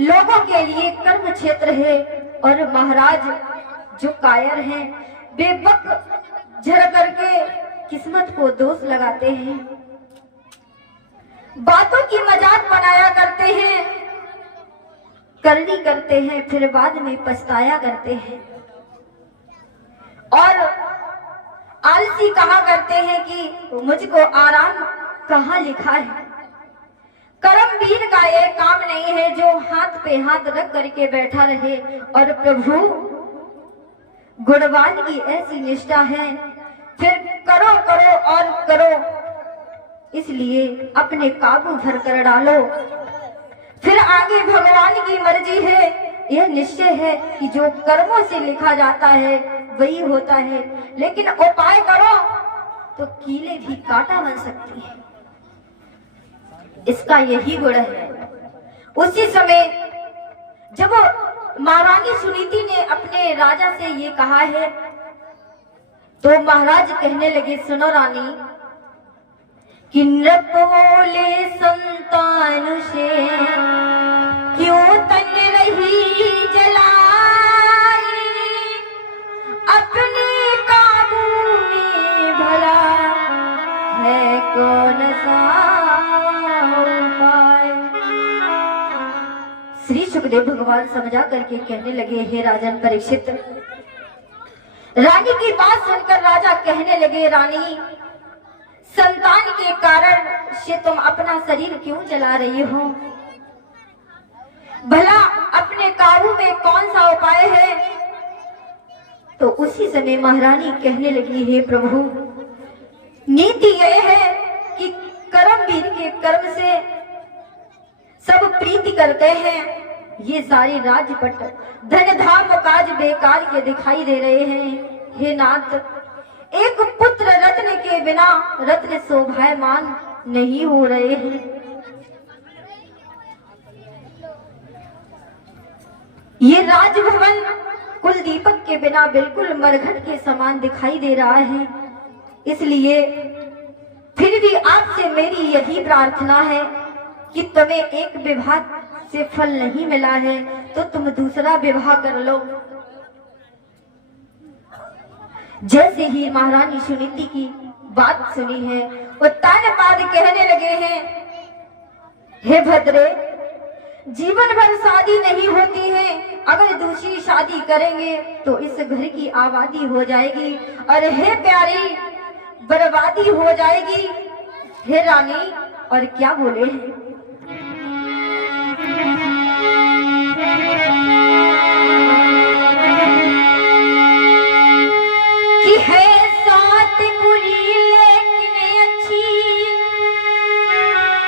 लोगों के लिए कर्म क्षेत्र है और महाराज जो कायर हैं वे बक झड़ करके किस्मत को दोष लगाते हैं, बातों की मजाक बनाया करते हैं, करनी करते हैं, फिर बाद में पछताया करते हैं और आलसी कहा करते हैं कि मुझको आराम कहाँ लिखा है। कर्मवीर का ये काम नहीं है जो हाथ पे हाथ रख करके बैठा रहे और प्रभु गुणवान की ऐसी निष्ठा है, फिर करो करो और करो, इसलिए अपने काबू भर कर डालो, फिर आगे भगवान की मर्जी है। यह निश्चय है कि जो कर्मों से लिखा जाता है वही होता है, लेकिन उपाय करो तो कीले भी कांटा बन सकती है, इसका यही गुण है। उसी समय जब महारानी सुनीति ने अपने राजा से ये कहा है तो महाराज कहने लगे, सुनो रानी कि नृप बोले संतान से क्यों तन रही जलाई, अपने काबू में भला है कौन सा उपाय। श्री सुखदेव भगवान समझा करके कहने लगे, हे राजन परीक्षित, रानी की बात सुनकर राजा कहने लगे, रानी संतान के कारण से तुम अपना शरीर क्यों जला रही हो, भला अपने काबू में कौन सा उपाय है। तो उसी समय महारानी कहने लगी, हे प्रभु, नीति यह है कि कर्मवीर के कर्म से सब प्रीति करते हैं, ये सारे राजपट धन धाम काज बेकार के दिखाई दे रहे हैं। हे नाथ, एक पुत्र रत्न के बिना रत्न शोभायमान नहीं हो रहे हैं। ये राजभवन कुल दीपक के बिना बिल्कुल मरघट के समान दिखाई दे रहा है, इसलिए फिर भी आपसे मेरी यही प्रार्थना है कि तुम्हें एक विवाह से फल नहीं मिला है तो तुम दूसरा विवाह कर लो। जैसे ही महारानी सुनीति की बात सुनी है वो तानपाद कहने लगे हैं, हे भद्रे, जीवन भर शादी नहीं होती है, अगर दूसरी शादी करेंगे तो इस घर की आबादी हो जाएगी और हे प्यारी बर्बादी हो जाएगी। हे रानी, और क्या बोले कि है सात बुरी लेकिन अच्छी,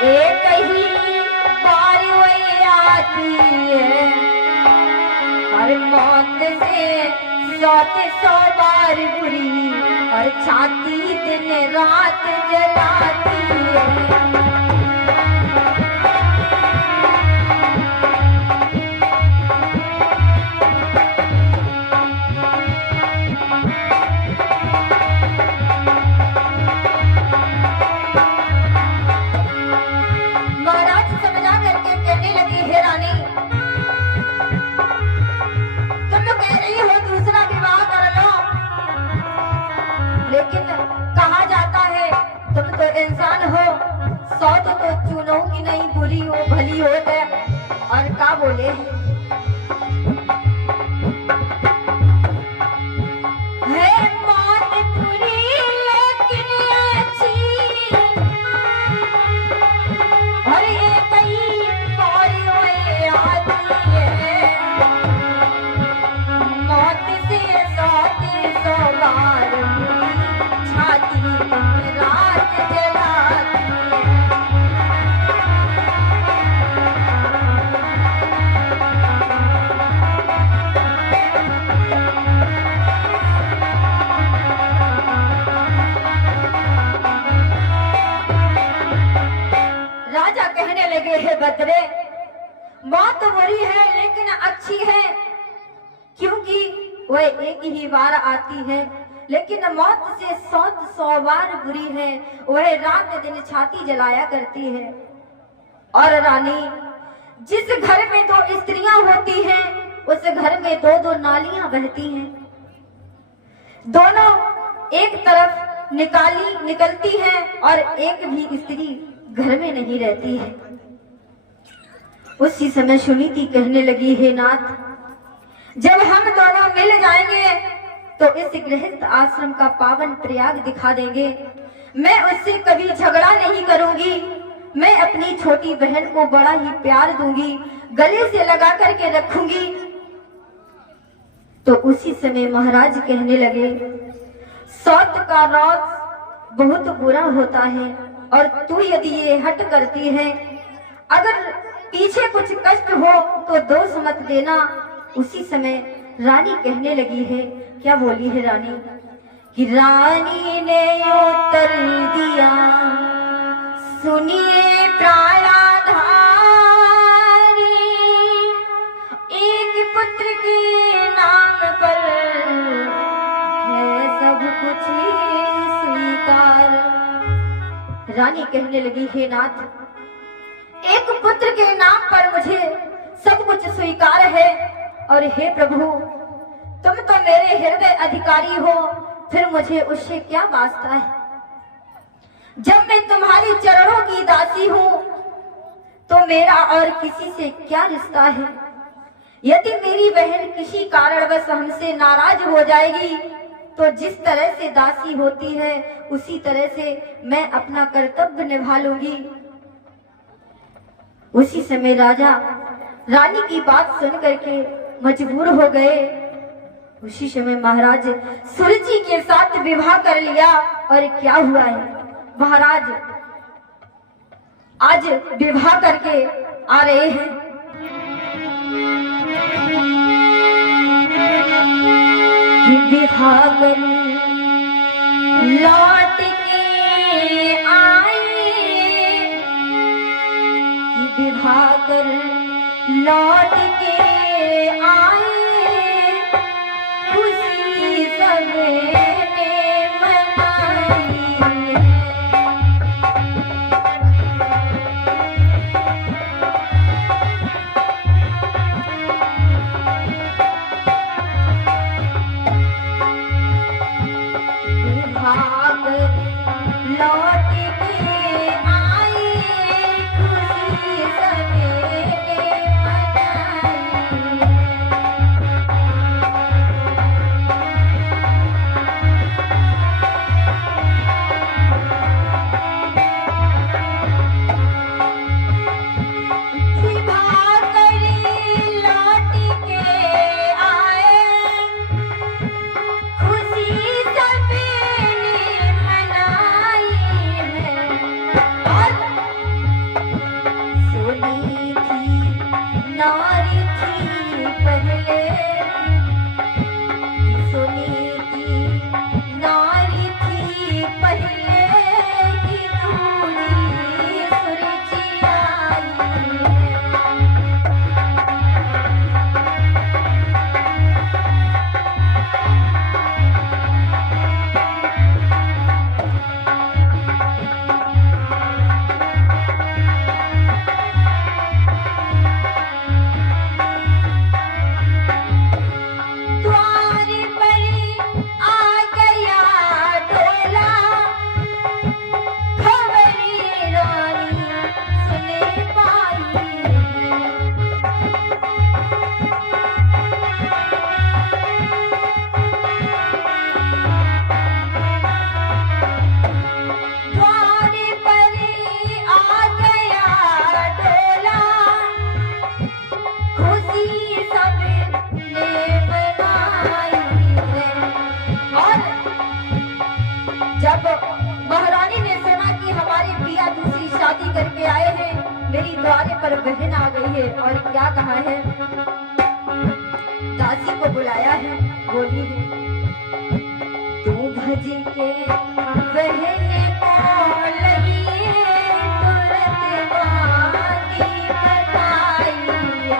एक ही बार वही आती है, हर मौत से 100 बार बुरी और छाती दिन रात जलाती है। लेकिन कहा जाता है तुम तो इंसान हो, 100 तो चुनो की नहीं, बुरी हो भली हो गए। और क्या बोले है मौत बुरी लेकिन अच्छी, और ये कई बारी हुई आती है, मौत से 100 बार रात जलाती राजा कहने लगे, हे भद्रे, मौत बुरी है लेकिन अच्छी है, क्योंकि वह एक ही बार आती है, लेकिन मौत से 100 बार बुरी है, वह रात दिन छाती जलाया करती है। और रानी, जिस घर में दो स्त्रियां होती हैं उस घर में दो दो नालियां बहती हैं। दोनों एक तरफ निकलती हैं और एक भी स्त्री घर में नहीं रहती है। उसी समय सुनीति कहने लगी, हे नाथ, जब हम दोनों मिल जाएंगे तो इस गृहस्थ आश्रम का पावन प्रयाग दिखा देंगे। मैं उससे कभी झगड़ा नहीं करूंगी। मैं अपनी छोटी बहन को बड़ा ही प्यार दूंगी, गले से लगा करके रखूंगी। तो उसी समय महाराज कहने लगे, सौत का रौत बहुत बुरा होता है और तू यदि ये हट करती है, अगर पीछे कुछ कष्ट हो तो दोष मत देना। उसी समय रानी कहने लगी है, क्या बोली है रानी कि रानी ने उत्तर दिया, सुनिए प्राणाधारी, एक पुत्र के नाम पर है सब कुछ स्वीकार। रानी कहने लगी, हे नाथ, एक पुत्र के नाम पर मुझे सब कुछ स्वीकार है। और हे प्रभु, तुम तो मेरे हृदय अधिकारी हो, फिर मुझे उससे क्या वास्ता है? जब मैं तुम्हारे चरणों की दासी हूं तो मेरा और किसी से क्या रिश्ता है? यदि मेरी बहन किसी कारणवश हमसे नाराज हो जाएगी तो जिस तरह से दासी होती है उसी तरह से मैं अपना कर्तव्य निभा लूंगी। उसी समय राजा रानी की बात सुन करके मजबूर हो गए। उसी समय महाराज सुरुचि के साथ विवाह कर लिया। और क्या हुआ है, महाराज आज विवाह करके आ रहे हैं। विवाह कर लौट के आए, विवाह कर लौट के आए, खुशी सबने मनाई है। विवाह कर लौट के आए, खुशी सबने मेरी द्वारे पर बहन आ गई है और क्या कहा है, दासी को बुलाया है, बोली है, तू भज के बहन को लगी तुरंत बानी बताई है।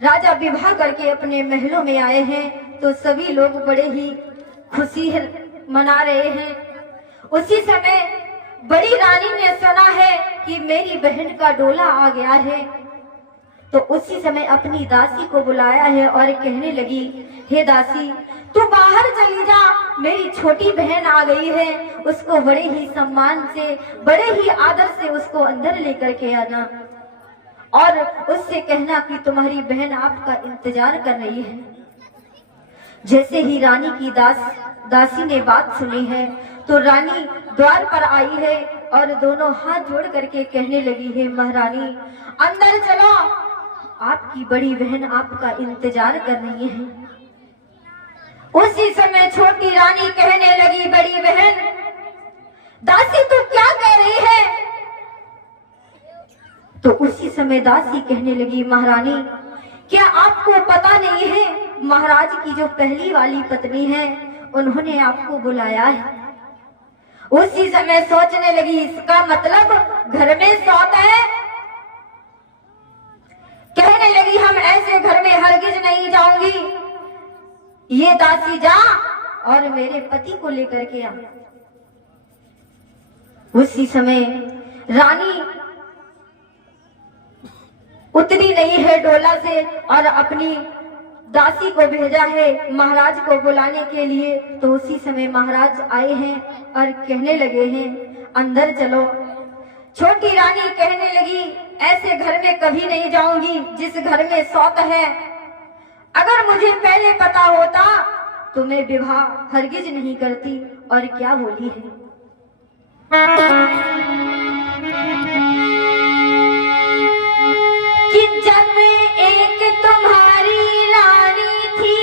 राजा विवाह करके अपने महलों में आए हैं तो सभी लोग बड़े ही खुशी मना रहे हैं। उसी समय बड़ी रानी ने सुना है कि मेरी बहन का डोला आ गया है, तो उसी समय अपनी दासी को बुलाया है और कहने लगी, हे दासी, तू बाहर चली जा, मेरी छोटी बहन आ गई है, उसको बड़े ही सम्मान से, बड़े ही आदर से उसको अंदर लेकर के आना और उससे कहना कि तुम्हारी बहन आपका इंतजार कर रही है। जैसे ही रानी की दासी ने बात सुनी है तो रानी द्वार पर आई है और दोनों हाथ जोड़ करके कहने लगी है, महारानी अंदर चलो, आपकी बड़ी बहन आपका इंतजार कर रही है। उसी समय छोटी रानी कहने लगी, बड़ी बहन दासी तू क्या कह रही है? तो उसी समय दासी कहने लगी, महारानी क्या आपको पता नहीं है, महाराज की जो पहली वाली पत्नी है उन्होंने आपको बुलाया है। उसी समय सोचने लगी, इसका मतलब घर में सौत है। कहने लगी, हम ऐसे घर में हरगिज नहीं जाऊंगी, ये दासी जा और मेरे पति को लेकर के आ। उसी समय रानी उतरी नहीं है डोला से और अपनी दासी को भेजा है महाराज को बुलाने के लिए। तो उसी समय महाराज आए हैं और कहने लगे हैं, अंदर चलो। छोटी रानी कहने लगी, ऐसे घर में कभी नहीं जाऊंगी जिस घर में सौत है। अगर मुझे पहले पता होता तो मैं विवाह हरगिज नहीं करती। और क्या बोली है, कि जब एक तुम्हारी रानी थी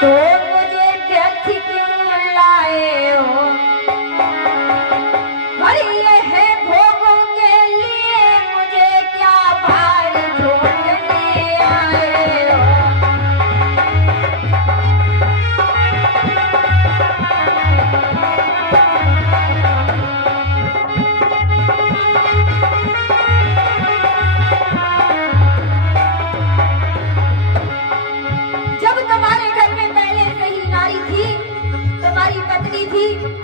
तो मुझे व्यर्थ क्यों लाए हो, और ये है भोगों के लिए मुझे क्या भार ढोने आए हो।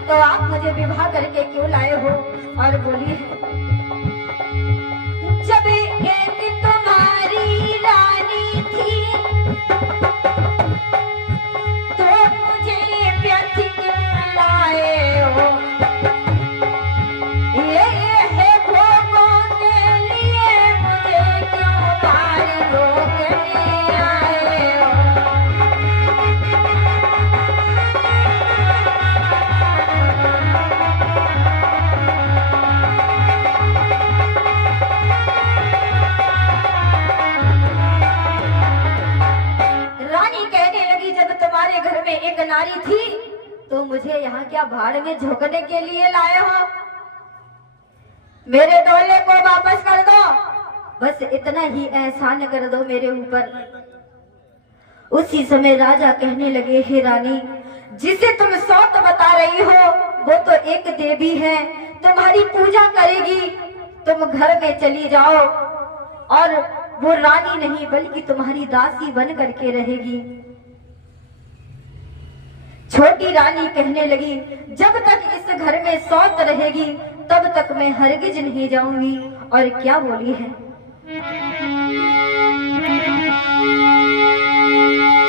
तो आप मुझे विवाह करके क्यों लाए हो? और बोली है, जब एक तुम्हारी रानी थी तो मुझे व्यर्थ क्यों लाए हो, ये है भोगों के लिए मुझे क्यों भार ढोने आए हो। एक नारी थी तो मुझे यहाँ क्या भाड़ में झोंकने के लिए लाए हो? मेरे डोले को वापस कर दो, बस इतना ही एहसान कर दो मेरे ऊपर। उसी समय राजा कहने लगे, हे रानी, जिसे तुम सौत बता रही हो वो तो एक देवी है, तुम्हारी पूजा करेगी, तुम घर में चली जाओ और वो रानी नहीं बल्कि तुम्हारी दासी बन करके रहेगी। छोटी रानी कहने लगी, जब तक इस घर में सौत रहेगी तब तक मैं हरगिज नहीं जाऊंगी। और क्या बोली है,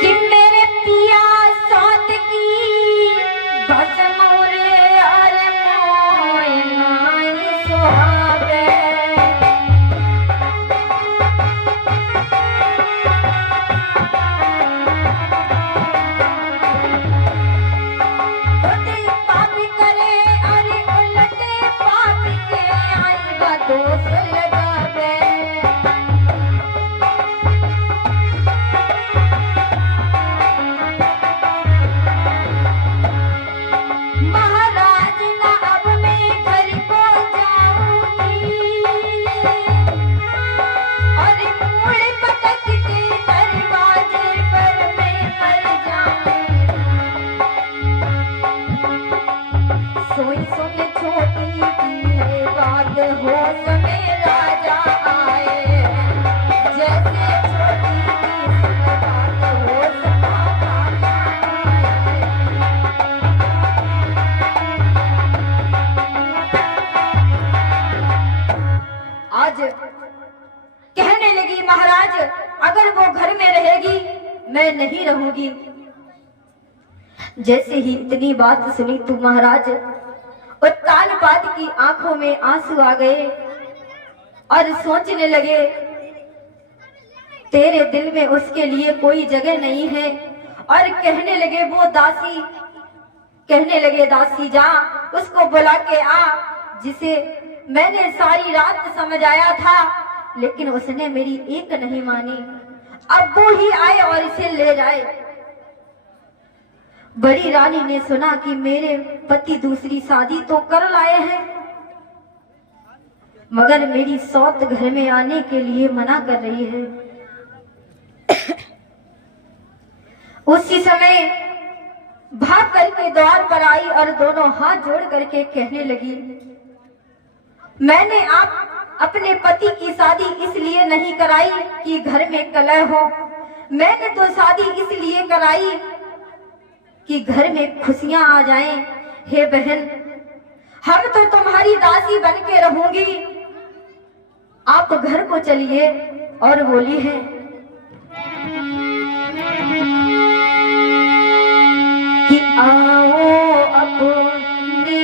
कि मेरे पिया सौत की बस मोरे और मोए नाई सुहावे। होश में राजा आए, जैसे रहूंगी। जैसे ही इतनी बात सुनी तो महाराज उत्तानपाद की आंखों में आंसू आ गए और सोचने लगे, तेरे दिल में उसके लिए कोई जगह नहीं है। और कहने लगे दासी जा उसको बुला के आ, जिसे मैंने सारी रात समझाया था लेकिन उसने मेरी एक नहीं मानी। अब वो ही आए और इसे ले जाए। बड़ी रानी ने सुना कि मेरे पति दूसरी शादी तो कर लाए हैं मगर मेरी सौत घर में आने के लिए मना कर रही है। उसी समय भाग करके द्वार पर आई और दोनों हाथ जोड़ करके कहने लगी, मैंने अपने पति की शादी इसलिए नहीं कराई कि घर में कलह हो। मैंने तो शादी इसलिए कराई कि घर में खुशियां आ जाएं। हे बहन, हम तो तुम्हारी दासी बन के रहूंगी, आप घर को चलिए। और बोली है, कि आओ अपने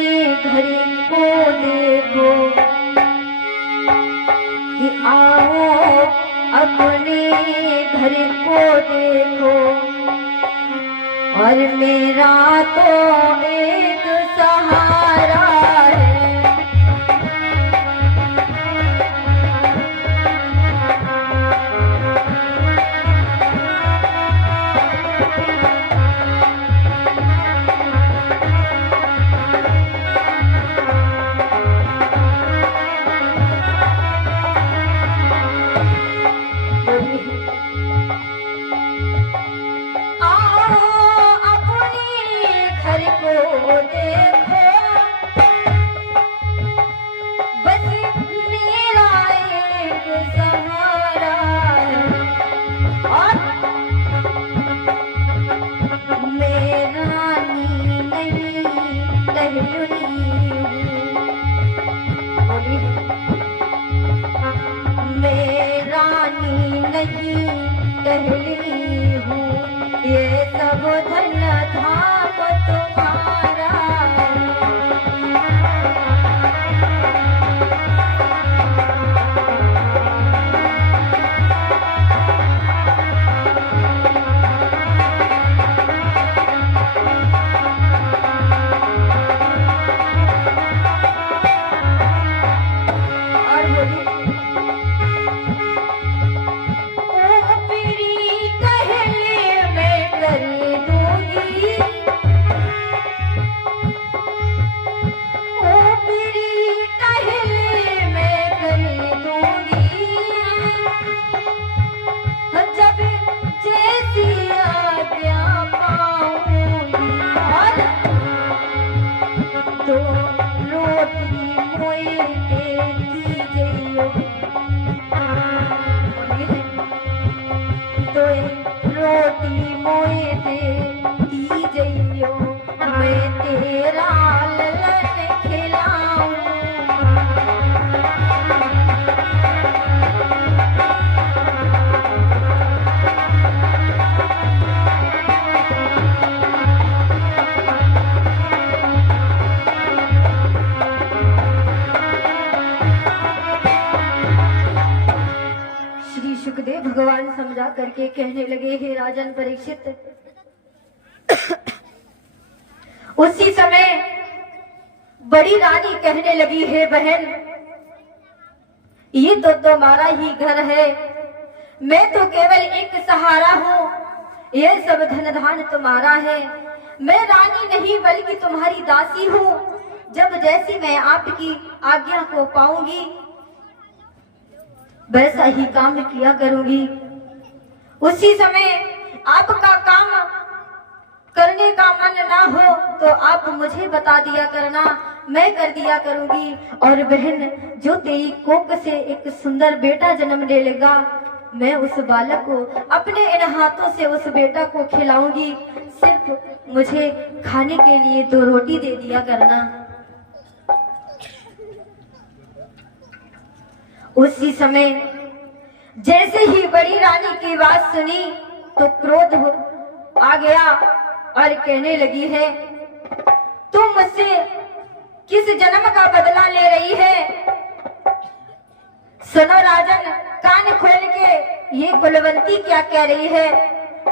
घर को देखो, कि आओ अपने घर को देखो, और मेरा तो एक सहारा है। भगवान समझा करके कहने लगे, हे राजन परीक्षित, उसी समय बड़ी रानी कहने लगी, हे बहन, ये तो तुम्हारा ही घर है, मैं तो केवल एक सहारा हूँ, ये सब धन धान तुम्हारा है। मैं रानी नहीं बल्कि तुम्हारी दासी हूँ। जब जैसी मैं आपकी आज्ञा को पाऊंगी वैसा ही काम किया करूंगी। उसी समय आपका काम करने का मन ना हो तो आप मुझे बता दिया करना, मैं कर दिया करूंगी। और बहन, जो तेरी कोख से एक सुंदर बेटा जन्म ले लेगा, मैं उस बालक को अपने इन हाथों से उस बेटा को खिलाऊंगी। सिर्फ मुझे खाने के लिए 2 रोटी दे दिया करना। उसी समय जैसे ही बड़ी रानी की बात सुनी तो आ गया और कहने लगी है, तुम मुझसे किस जन्म का बदला ले रही है? सुनो राजन, कान खोल के ये कुलवंती क्या कह रही है?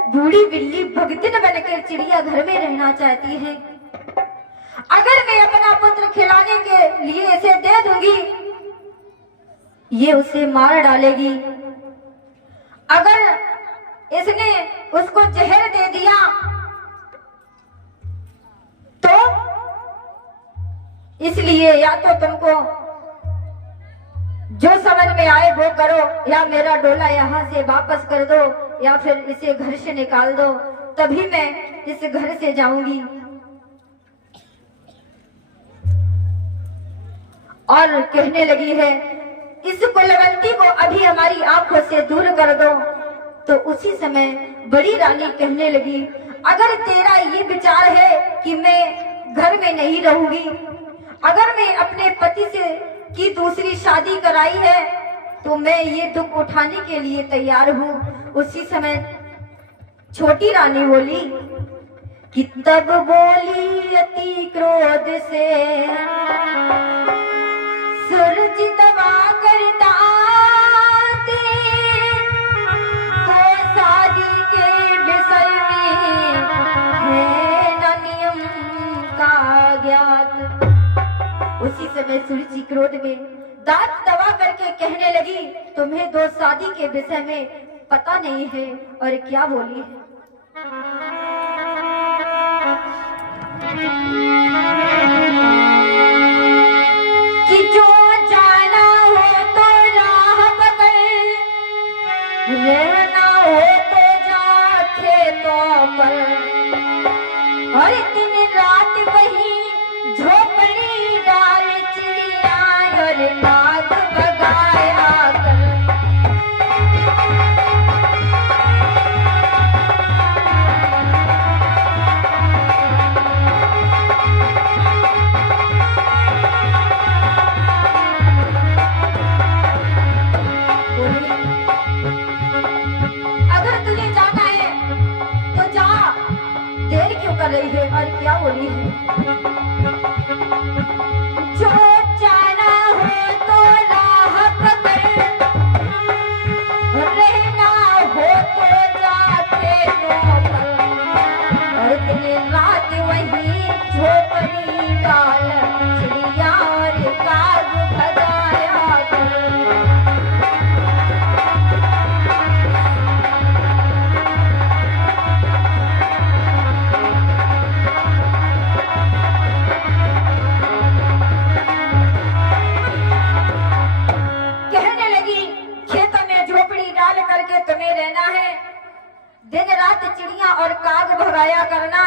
बूढ़ी बिल्ली भगतिन बनकर चिड़िया घर में रहना चाहती है। अगर मैं अपना पुत्र खिलाने के लिए इसे दे दूंगी, ये उसे मार डालेगी। अगर इसने उसको जहर दे दिया तो इसलिए या तो तुमको जो समझ में आए वो करो, या मेरा डोला यहाँ से वापस कर दो, या फिर इसे घर से निकाल दो, तभी मैं इस घर से जाऊंगी। और कहने लगी है, इस कुलवंती को अभी हमारी आंखों से दूर कर दो। तो उसी समय बड़ी रानी कहने लगी, अगर तेरा ये विचार है कि मैं घर में नहीं रहूंगी, अगर मैं अपने पति से की दूसरी शादी कराई है, तो मैं ये दुख उठाने के लिए तैयार हूँ। उसी समय छोटी रानी बोली कि तब बोली अति क्रोध से सूरज दबा करता तो शादी के विषय में है न नियम का ज्ञात। उसी समय सूरज क्रोध में दांत दबा करके कहने लगी, तुम्हें दो शादी के विषय में पता नहीं है। और क्या बोली है, कि जो जाना हो तो राह पकड़, रहना हो तो जा खेतों पर, और दिन रात वही झोपड़ी डाल चिड़िया और नाग भगाया कर। अगर तुझे जाना है तो जा, देर क्यों कर रही है? और क्या बोली है, जो जाना हो तो राह पकड़, रहना हो तो जाके पर, और दिन रात वही झोपड़ी डाल चिड़िया और काग भगाया कर। तुम्हें रहना है, दिन रात चिड़िया और काग भगाया करना।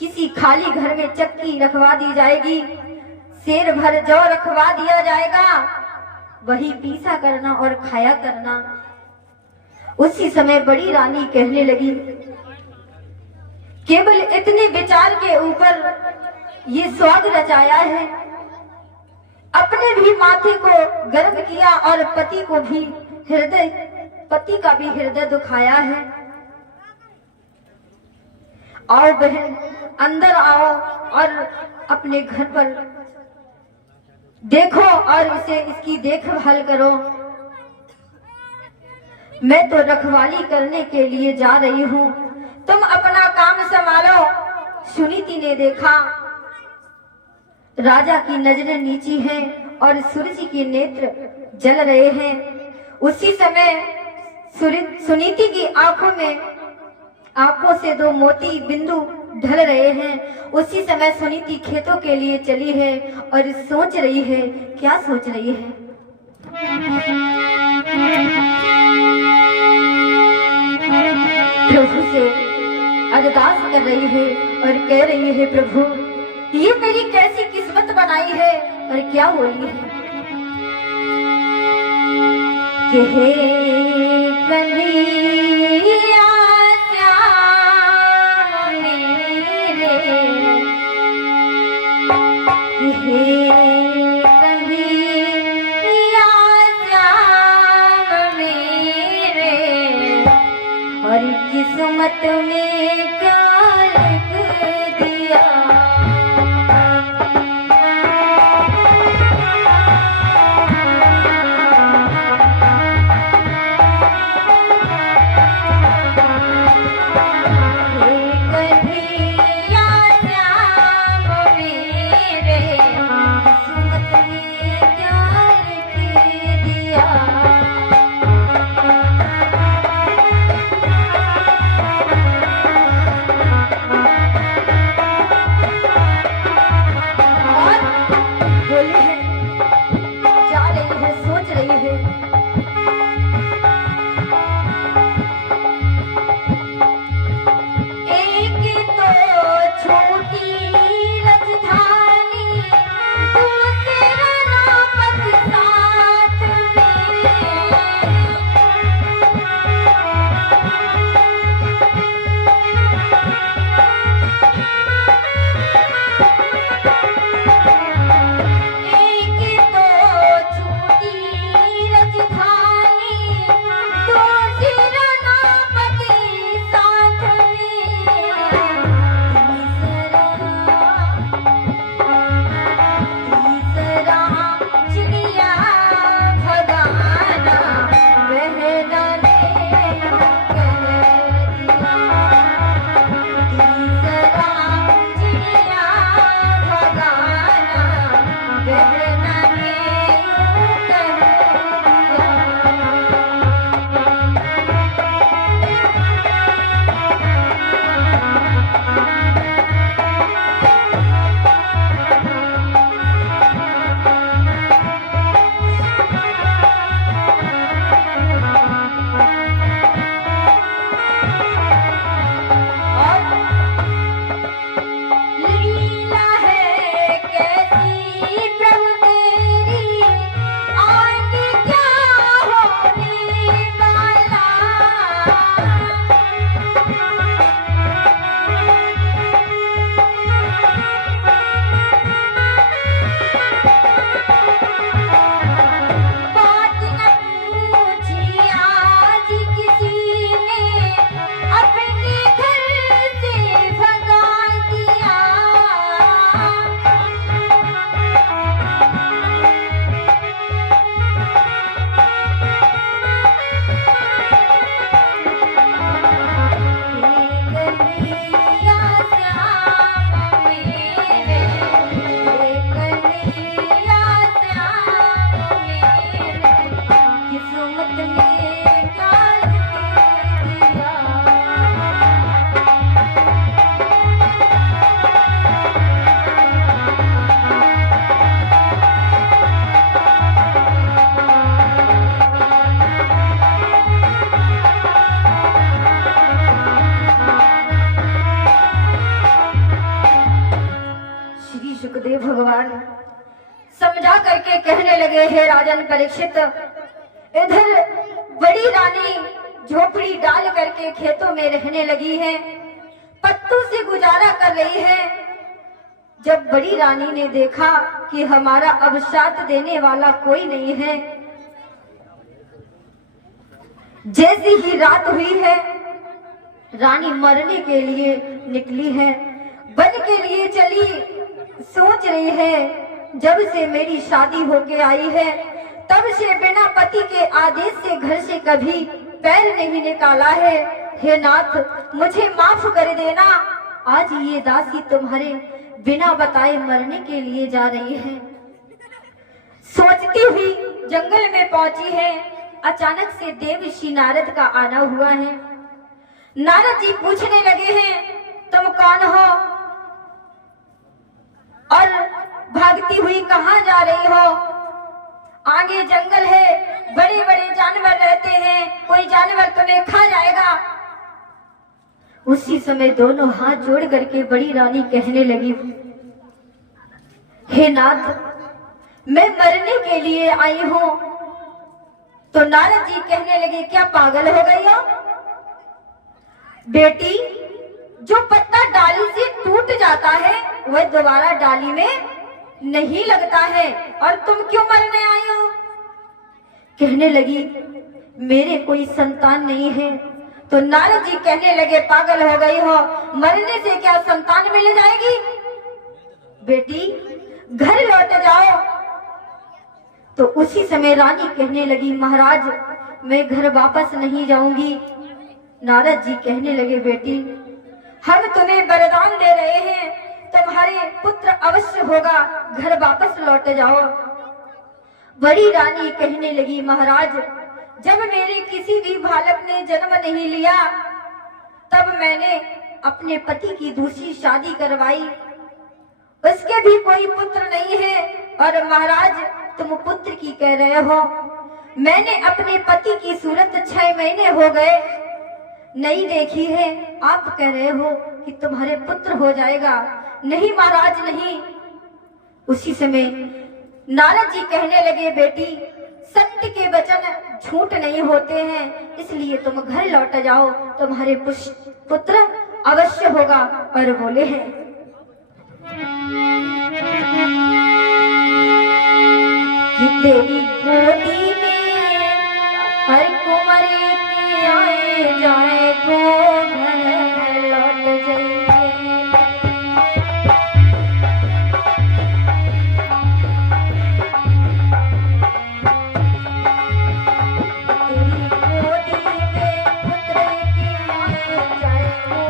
किसी खाली घर में चक्की रखवा दी जाएगी, शेर भर जौ रखवा दिया जाएगा, वही पीसा करना और खाया करना। उसी समय बड़ी रानी कहने लगी, केवल इतने विचार के ऊपर ये स्वाद रचाया है, अपने भी माथे को गर्म किया और पति को भी पति का भी हृदय दुखाया है। आओ बहन, अंदर आओ और अपने घर पर देखो और इसकी देखभाल करो। मैं तो रखवाली करने के लिए जा रही हूँ, तुम अपना काम संभालो। सुनीति ने देखा राजा की नजरें नीची हैं और सूरज के नेत्र जल रहे हैं। उसी समय सुनीति की आंखों से दो मोती बिंदु ढल रहे हैं। उसी समय सुनीति खेतों के लिए चली है और सोच रही है। क्या सोच रही है? प्रभु से अरदास कर रही है और कह रही है, प्रभु ये मेरी कैसी किस्मत बनाई है। और क्या बोली है कि हे कन्हैया श्याम मेरे, हे कन्हैया श्याम मेरे, और किस्मत सुखदेव भगवान समझा करके कहने लगे, हे राजन परीक्षित, इधर बड़ी रानी झोपड़ी डाल करके खेतों में रहने लगी है, पत्तों से गुजारा कर रही है। जब बड़ी रानी ने देखा कि हमारा अब साथ देने वाला कोई नहीं है, जैसी ही रात हुई है, रानी मरने के लिए निकली है, वन के लिए चली, सोच रही है जब से मेरी शादी होके आई है तब से बिना पति के आदेश से घर से कभी पैर नहीं निकाला है। हे नाथ, मुझे माफ कर देना, आज ये दासी तुम्हारे बिना बताए मरने के लिए जा रही है। सोचती हुई जंगल में पहुंची है, अचानक से देवर्षि नारद का आना हुआ है। नारद जी पूछने लगे हैं, तुम कौन हो और भागती हुई कहाँ जा रही हो? आगे जंगल है, बड़े बड़े जानवर रहते हैं, कोई जानवर तुम्हें खा जाएगा। उसी समय दोनों हाथ जोड़ करके बड़ी रानी कहने लगी, हे नाथ, मैं मरने के लिए आई हूं। तो नारद जी कहने लगे, क्या पागल हो गई हो बेटी? जो पत्ता डाली से टूट जाता है वह दोबारा डाली में नहीं लगता है, और तुम क्यों मरने आई हो? कहने लगी, मेरे कोई संतान नहीं है। तो नारद जी कहने लगे, पागल हो गई हो, मरने से क्या संतान मिल जाएगी? बेटी घर लौट जाओ। तो उसी समय रानी कहने लगी, महाराज मैं घर वापस नहीं जाऊंगी। नारद जी कहने लगे, बेटी हम तुम्हें वरदान दे रहे हैं, तुम्हारे पुत्र अवश्य होगा, घर वापस लौट जाओ। बड़ी रानी कहने लगी, महाराज जब मेरे किसी भी बालक ने जन्म नहीं लिया तब मैंने अपने पति की दूसरी शादी करवाई, उसके भी कोई पुत्र नहीं है, और महाराज तुम पुत्र की कह रहे हो। मैंने अपने पति की सूरत 6 महीने हो गए नहीं देखी है, आप कह रहे हो कि तुम्हारे पुत्र हो जाएगा। नहीं महाराज नहीं। उसी समय नारद जी कहने लगे, बेटी सत्य के वचन झूठ नहीं होते हैं, इसलिए तुम घर लौट जाओ, तुम्हारे पुत्र अवश्य होगा। और बोले हैं, कि तेरी गोदी में हर कुंवरे की आए जाए को घर लौट जाइए। तेरी गोदी में पुत्र की आए जाए को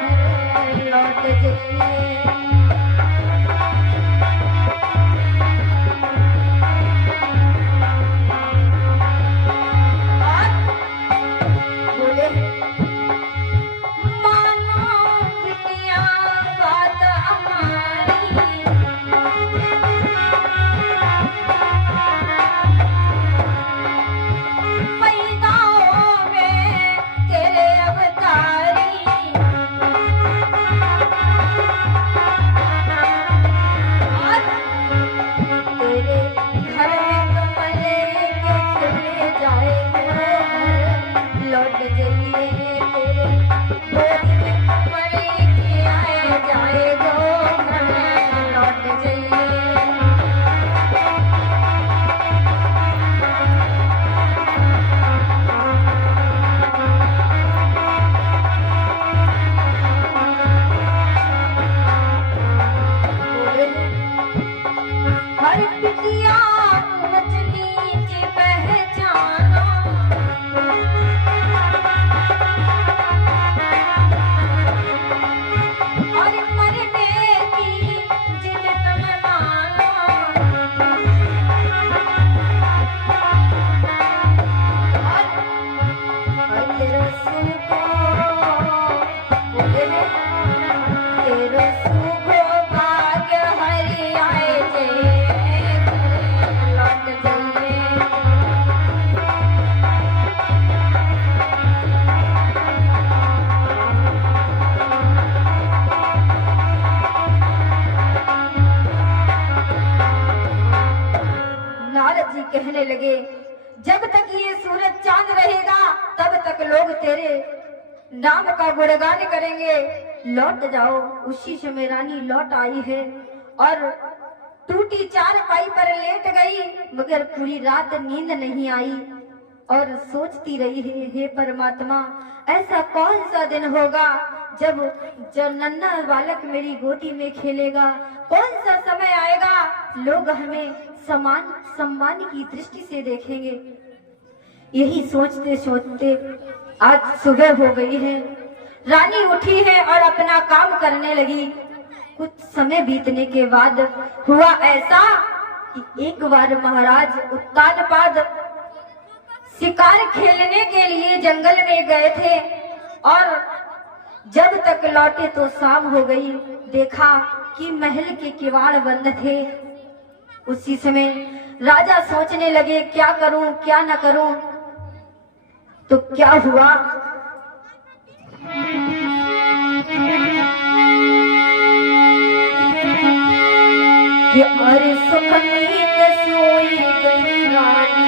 घर लौट जाइए। करेंगे। जब तक ये सूरज चांद रहेगा तब तक लोग तेरे नाम का गुणगान करेंगे। लौट जाओ। उसी समय रानी लौट आई है और टूटी चारपाई पर लेट गई, मगर पूरी रात नींद नहीं आई और सोचती रही है, हे परमात्मा, ऐसा कौन सा दिन होगा जब नन्हा बालक मेरी गोदी में खेलेगा? कौन सा समय आएगा लोग हमें सम्मान की दृष्टि से देखेंगे? यही सोचते सोचते आज सुबह हो गई है। रानी उठी है और अपना काम करने लगी। कुछ समय बीतने के बाद हुआ ऐसा कि एक बार महाराज उत्तानपाद शिकार खेलने के लिए जंगल में गए थे और जब तक लौटे तो शाम हो गई। देखा कि महल के किवाड़ बंद थे। उसी समय राजा सोचने लगे, क्या करूं क्या न करूं। तो क्या हुआ, कि अरे सुख नींद सोई गई रानी,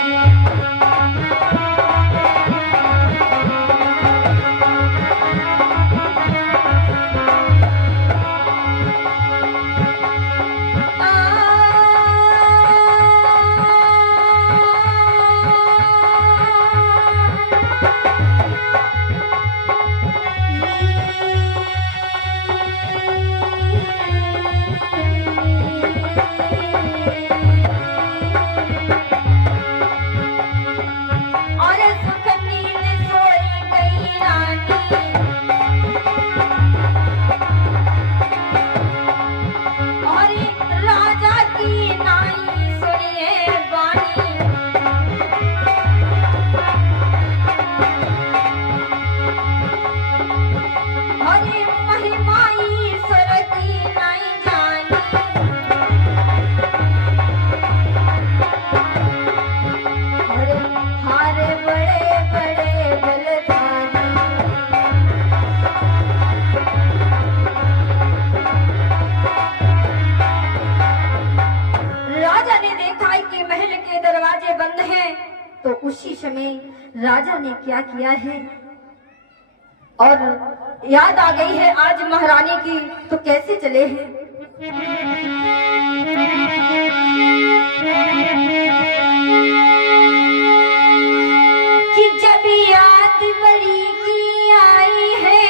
तो उसी समय राजा ने क्या किया है और याद आ गई है आज महारानी की, तो कैसे चले हैं। कि जब याद बड़ी की आई है,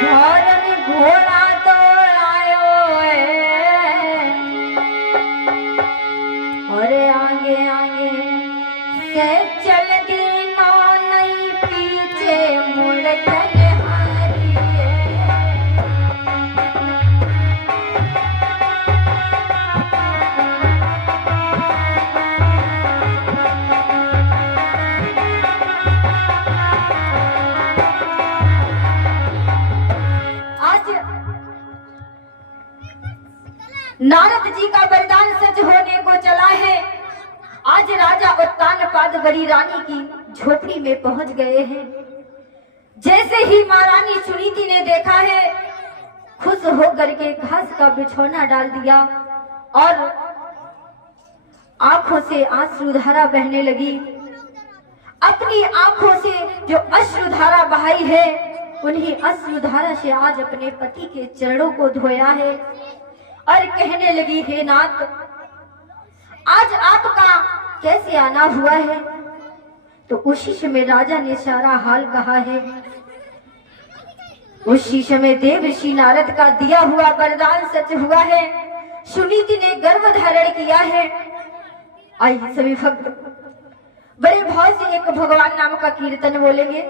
फौरन घोड़ा दौड़ायो है और आगे आगे से चल देना नहीं, पीछे मुड़ कर हारी है। आज नारद जी का वरदान सच होने को चला है। आज राजा उत्तानपाद बड़ी रानी की झोपड़ी में पहुंच गए हैं। जैसे ही महारानी सुनीति ने देखा है, खुश होकर के घास का बिछौना डाल दिया और आंखों से अश्रुधारा बहने लगी। अपनी आंखों से जो अश्रुधारा बहाई है, उन्हीं अश्रुधारा से आज अपने पति के चरणों को धोया है और कहने लगी, हे नाथ, आज आपका कैसे आना हुआ है। तो उसी समय राजा ने सारा हाल कहा है। उसी समय देवर्षि नारद का दिया हुआ वरदान सच हुआ है। सुनीति ने गर्भ धारण किया है। आइए सभी भक्त बड़े भाव से एक भगवान नाम का कीर्तन बोलेंगे।